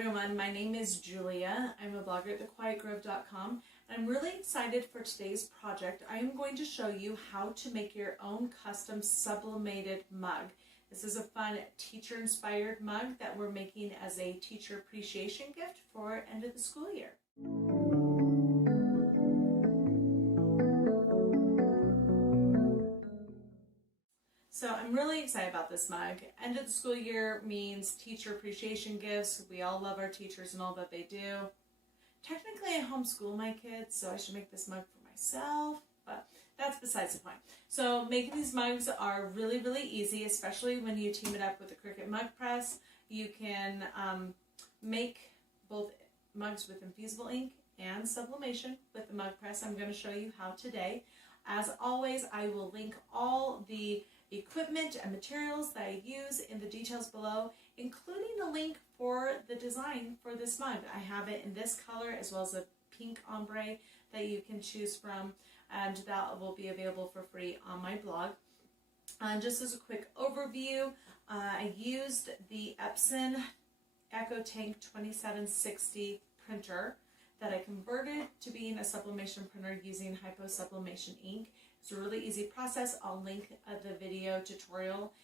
everyone, my name is Julia. I'm a blogger at thequietgrove.com. I'm really excited for today's project. I am going to show you how to make your own custom sublimated mug. This is a fun teacher-inspired mug that we're making as a teacher appreciation gift for end of the school year. So I'm really excited about this mug. End of the school year means teacher appreciation gifts. We all love our teachers and all that they do. Technically I homeschool my kids, so I should make this mug for myself, but that's besides the point. So making these mugs are really, really easy, especially when you team it up with the Cricut mug press. You can make both mugs with infusible ink and sublimation with the mug press. I'm going to show you how today. As always, I will link all the equipment and materials that I use in the details below, including a link for the design for this mug. I have it in this color as well as a pink ombre that you can choose from, and that will be available for free on my blog. Just as a quick overview, I used the Epson EcoTank 2760 printer that I converted to being a sublimation printer using Hypo Sublimation ink. It's a really easy process. I'll link the video tutorial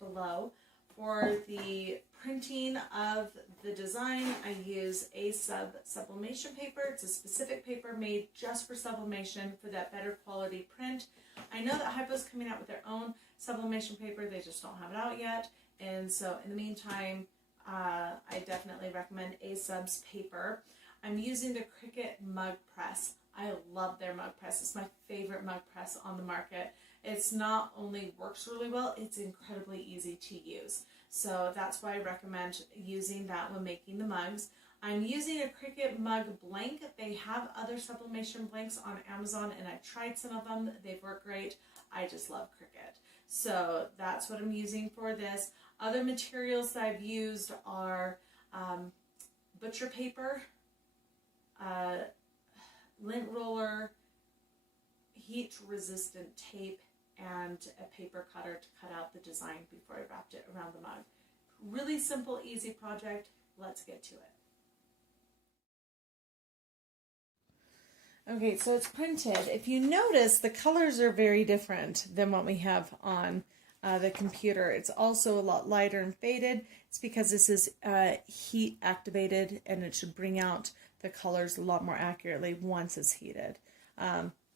below. For the printing of the design, I use a sublimation paper. It's a specific paper made just for sublimation for that better quality print. I know that Hypo's coming out with their own sublimation paper. They just don't have it out yet. And so in the meantime, I definitely recommend a sub's paper. I'm using the Cricut mug press. I love their mug press. It's my favorite mug press on the market. It's not only works really well, it's incredibly easy to use. So that's why I recommend using that when making the mugs. I'm using a Cricut mug blank. They have other sublimation blanks on Amazon and I've tried some of them. They've worked great. I just love Cricut. So that's what I'm using for this. Other materials that I've used are butcher paper, lint roller, heat resistant tape, and a paper cutter to cut out the design before I wrapped it around the mug. Really simple, easy project. Let's get to it. Okay, so it's printed. If you notice, the colors are very different than what we have on the computer. It's also a lot lighter and faded. It's because this is heat activated and it should bring out the colors a lot more accurately once it's heated.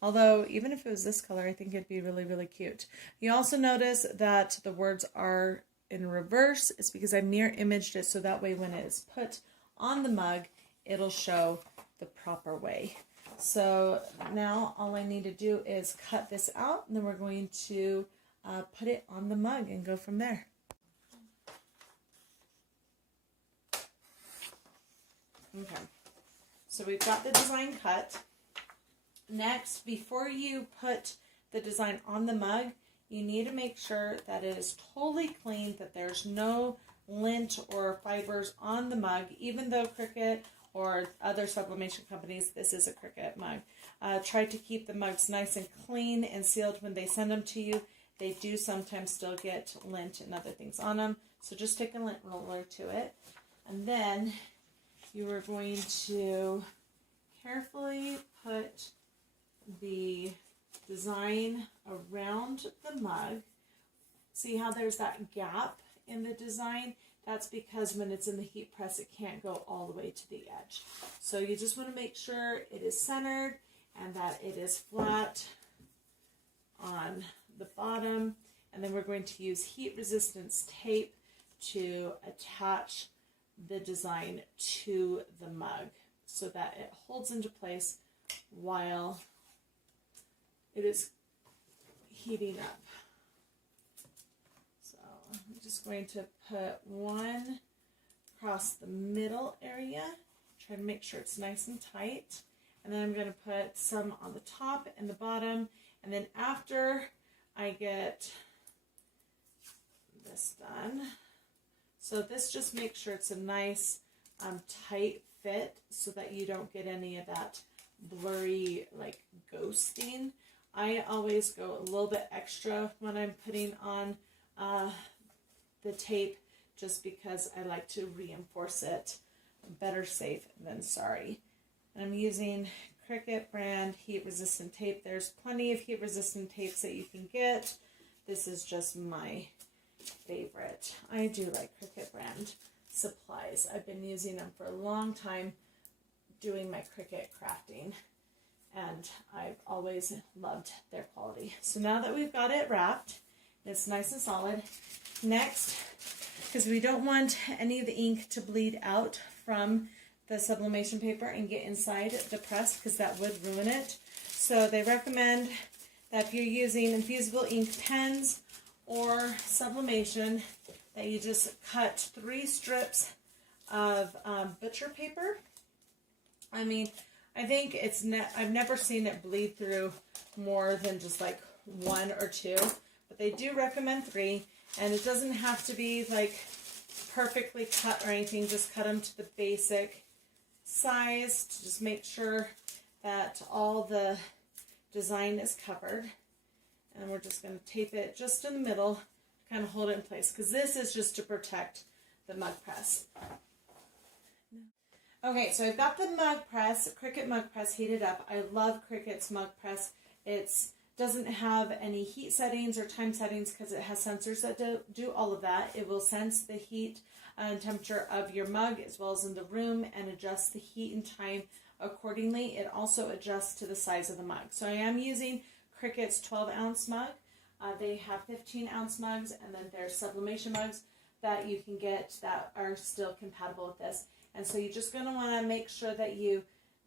Although even if it was this color, I think it'd be really, really cute. You also notice that the words are in reverse. It's because I mirror imaged it so that way when it is put on the mug, it'll show the proper way. So now all I need to do is cut this out, and then we're going to put it on the mug and go from there. Okay, so we've got the design cut. Next, before you put the design on the mug, you need to make sure that it is totally clean, that there's no lint or fibers on the mug, even though Cricut or other sublimation companies, this is a Cricut mug. Try to keep the mugs nice and clean and sealed when they send them to you. They do sometimes still get lint and other things on them, so just take a lint roller to it. And then you are going to carefully put the design around the mug. See how there's that gap in the design? That's because when it's in the heat press, it can't go all the way to the edge. So you just want to make sure it is centered and that it is flat on the bottom. And then we're going to use heat resistance tape to attach the design to the mug so that it holds into place while it is heating up. So I'm just going to put one across the middle area, try to make sure it's nice and tight, and then I'm going to put some on the top and the bottom, and then after I get this done, so this just makes sure it's a nice tight fit so that you don't get any of that blurry like ghosting. I always go a little bit extra when I'm putting on the tape just because I like to reinforce it better safe than sorry. And I'm using Cricut brand heat resistant tape. There's plenty of heat resistant tapes that you can get. This is just my favorite. I do like Cricut brand supplies. I've been using them for a long time doing my Cricut crafting, and I've always loved their quality. So now that we've got it wrapped, it's nice and solid. Next, because we don't want any of the ink to bleed out from the sublimation paper and get inside the press, because that would ruin it. So they recommend that if you're using infusible ink pens or sublimation, that you just cut 3 strips of butcher paper. I mean, I think I've never seen it bleed through more than just like 1 or 2, but they do recommend 3, and it doesn't have to be like perfectly cut or anything. Just cut them to the basic size to just make sure that all the design is covered. And we're just going to tape it just in the middle to kind of hold it in place, because this is just to protect the mug press. Okay, so I've got the mug press, Cricut mug press heated up. I love Cricut's mug press. It doesn't have any heat settings or time settings because it has sensors that do all of that. It will sense the heat and temperature of your mug as well as in the room and adjust the heat and time accordingly. It also adjusts to the size of the mug. So I am using Cricut's 12-ounce mug. They have 15-ounce mugs, and then there's sublimation mugs that you can get that are still compatible with this. And so you're just going to want to make sure that you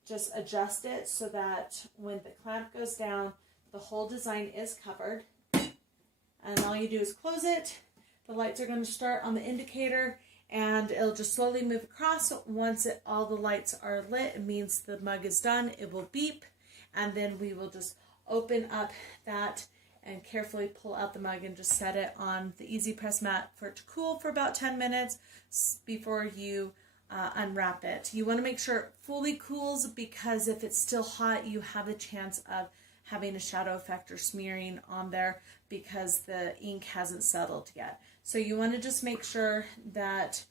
just adjust it so that when the clamp goes down, the whole design is covered. And all you do is close it. The lights are going to start on the indicator, and it'll just slowly move across. Once all the lights are lit, it means the mug is done. It will beep, and then we will just open up that and carefully pull out the mug and just set it on the easy press mat for it to cool for about 10 minutes before you unwrap it. You want to make sure it fully cools, because if it's still hot, you have a chance of having a shadow effect or smearing on there because the ink hasn't settled yet. So you want to just make sure that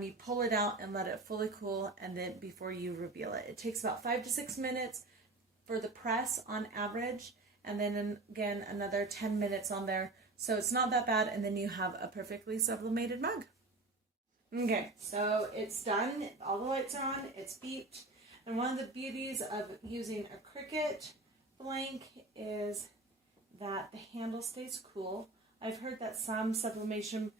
you pull it out and let it fully cool, and then before you reveal it. It takes about 5 to 6 minutes for the press on average, and then again another 10 minutes on there. So it's not that bad, and then you have a perfectly sublimated mug. Okay, so it's done. All the lights are on. It's beeped. And one of the beauties of using a Cricut blank is that the handle stays cool. I've heard that some sublimation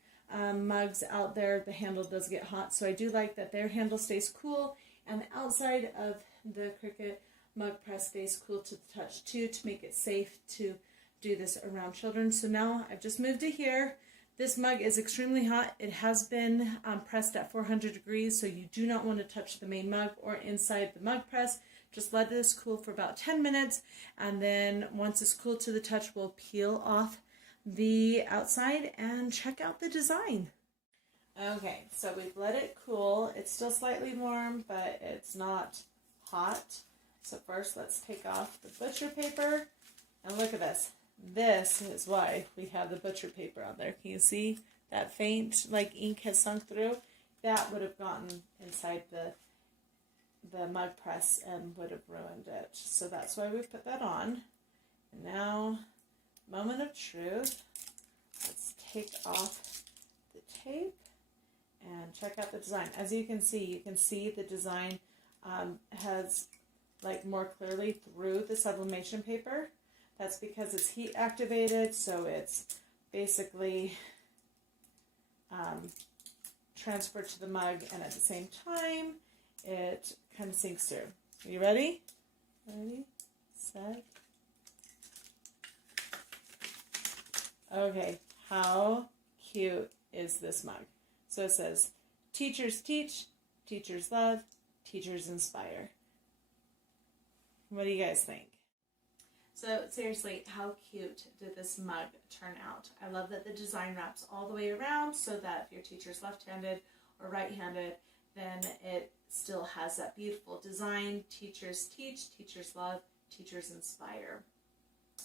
mugs out there, the handle does get hot. So I do like that their handle stays cool, and the outside of the Cricut mug press stays cool to the touch too, to make it safe to do this around children. So now I've just moved it here. This mug is extremely hot. It has been pressed at 400 degrees, so you do not want to touch the main mug or inside the mug press. Just let this cool for about 10 minutes, and then once it's cooled to the touch, we'll peel off the outside and check out the design. Okay, so we've let it cool. It's still slightly warm, but it's not hot. So first, let's take off the butcher paper, and look at this. This is why we have the butcher paper on there. Can you see that faint, like ink has sunk through? That would have gotten inside the mug press and would have ruined it. So that's why we put that on. And now, moment of truth. Let's take off the tape and check out the design. As you can see the design has like more clearly through the sublimation paper. That's because it's heat activated, so it's basically transferred to the mug, and at the same time, it kind of sinks through. Are you ready? Ready, set. Okay, how cute is this mug? So it says, teachers teach, teachers love, teachers inspire. What do you guys think? So seriously, how cute did this mug turn out? I love that the design wraps all the way around so that if your teacher's left-handed or right-handed, then it still has that beautiful design. Teachers teach, teachers love, teachers inspire.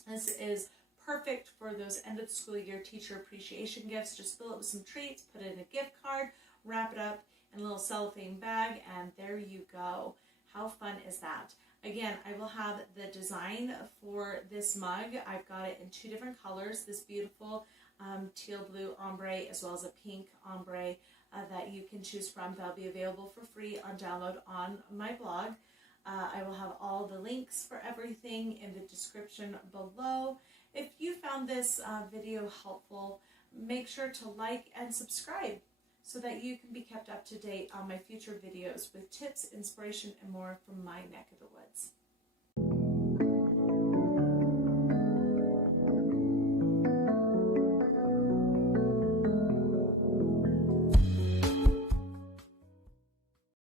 This is perfect for those end of the school year teacher appreciation gifts. Just fill it with some treats, put it in a gift card, wrap it up, and a little cellophane bag, and there you go. How fun is that? Again, I will have the design for this mug. I've got it in 2 different colors, this beautiful teal blue ombre as well as a pink ombre that you can choose from. That'll be available for free on download on my blog. I will have all the links for everything in the description below. If you found this video helpful, make sure to like and subscribe so that you can be kept up to date on my future videos with tips, inspiration, and more from my neck of the woods.